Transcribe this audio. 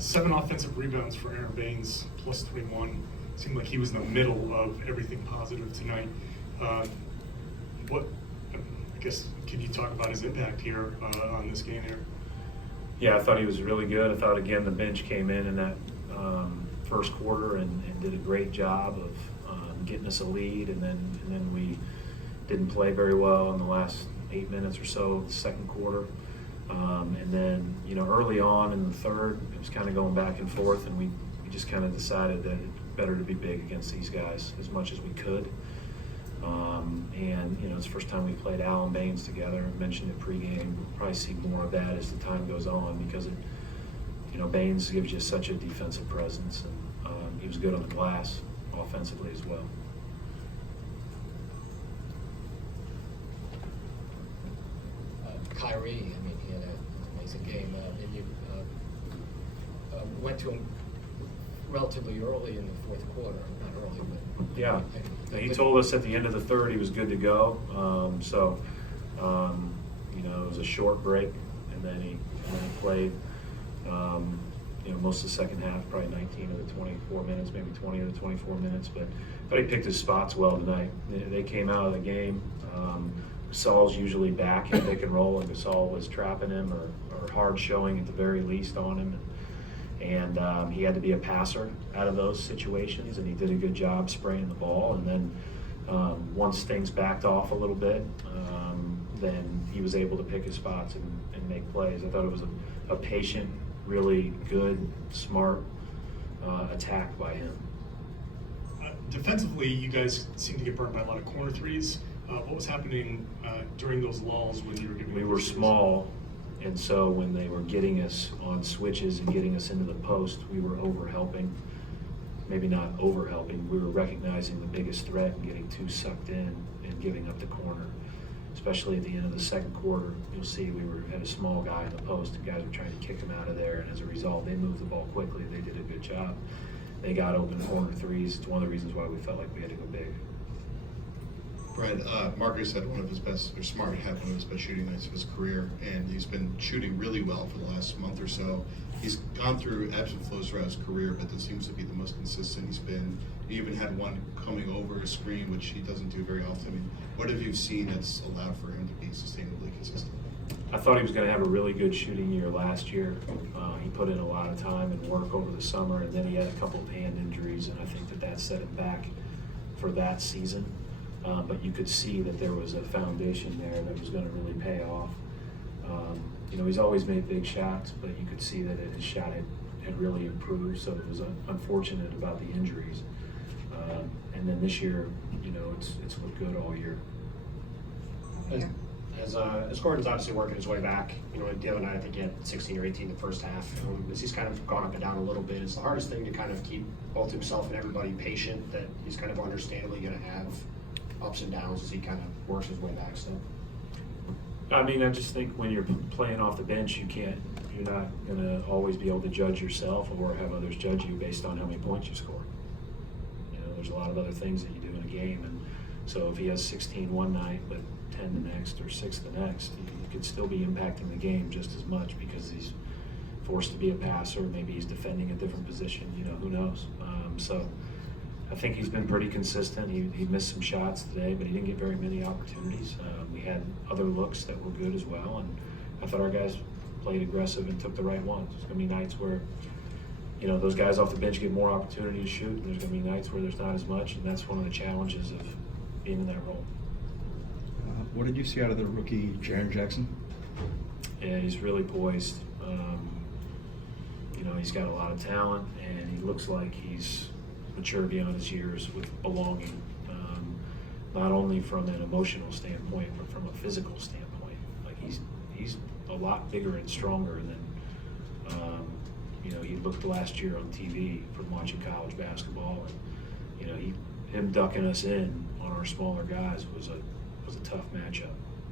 7 offensive rebounds for Aaron Baines, plus 21. Seemed like he was in the middle of everything positive tonight. I guess, can you talk about his impact here on this game here? Yeah, I thought he was really good. I thought, again, the bench came in that first quarter and did a great job of getting us a lead, and then we didn't play very well in the last 8 minutes or so of the second quarter. And then, early on in the third, it was kind of going back and forth, and we just kind of decided that it's better to be big against these guys as much as we could. And it's the first time we played Alan Baines together. I mentioned it pregame. We'll probably see more of that as the time goes on, because Baines gives you such a defensive presence, and he was good on the glass offensively as well. KYRIE, he had an amazing game. And you went to him relatively early in the fourth quarter. Not early, but yeah. He told us at the end of the third he was good to go. It was a short break, and then he played. Most of the second half, probably 19 of the 24 minutes, maybe 20 of the 24 minutes. But I thought he picked his spots well tonight. They came out of the game. Gasol's usually back in pick and roll, and Gasol was trapping him or hard showing at the very least on him. And he had to be a passer out of those situations, and he did a good job spraying the ball. And then once things backed off a little bit, then he was able to pick his spots and make plays. I thought it was a patient, really good, smart attack by him. Defensively, you guys seem to get burned by a lot of corner threes. What was happening during those lulls when you were giving? We were small, and so when they were getting us on switches and getting us into the post, we were over-helping. Maybe not over-helping, we were recognizing the biggest threat and getting too sucked in and giving up the corner. Especially at the end of the second quarter, you'll see we had a small guy in the post, and guys were trying to kick him out of there, and as a result, they moved the ball quickly. They did a good job. They got open corner threes. It's one of the reasons why we felt like we had to go big. Brian, Marcus had one of his best, or Smart had one of his best shooting nights of his career, and he's been shooting really well for the last month or so. He's gone through ebbs and flows throughout his career, but this seems to be the most consistent he's been. He even had one coming over a screen, which he doesn't do very often. What have you seen that's allowed for him to be sustainably consistent? I thought he was going to have a really good shooting year last year. He put in a lot of time and work over the summer, and then he had a couple of hand injuries, and I think that set him back for that season. But you could see that there was a foundation there that was going to really pay off. He's always made big shots, but you could see that his shot had really improved, so it was unfortunate about the injuries. And then this year, it's looked good all year. As Gordon's obviously working his way back, the other night I think he had 16 or 18 in the first half. As he's kind of gone up and down a little bit, it's the hardest thing to kind of keep both himself and everybody patient, that he's kind of understandably going to have ups and downs as he kind of works his way back still. I just think when you're playing off the bench, you're not going to always be able to judge yourself or have others judge you based on how many points you score. There's a lot of other things that you do in a game, and so if he has 16 one night but 10 the next or 6 the next, he could still be impacting the game just as much because he's forced to be a passer. Maybe he's defending a different position. Who knows? So I think he's been pretty consistent. He missed some shots today, but he didn't get very many opportunities. We had other looks that were good as well, and I thought our guys played aggressive and took the right ones. There's going to be nights where those guys off the bench get more opportunity to shoot, and there's going to be nights where there's not as much, and that's one of the challenges of being in that role. What did you see out of the rookie, Jaren Jackson? Yeah, he's really poised. He's got a lot of talent, and he looks like he's mature beyond his years with belonging, not only from an emotional standpoint, but from a physical standpoint. Like he's a lot bigger and stronger than he looked last year on TV from watching college basketball, and him ducking us in on our smaller guys was a tough matchup.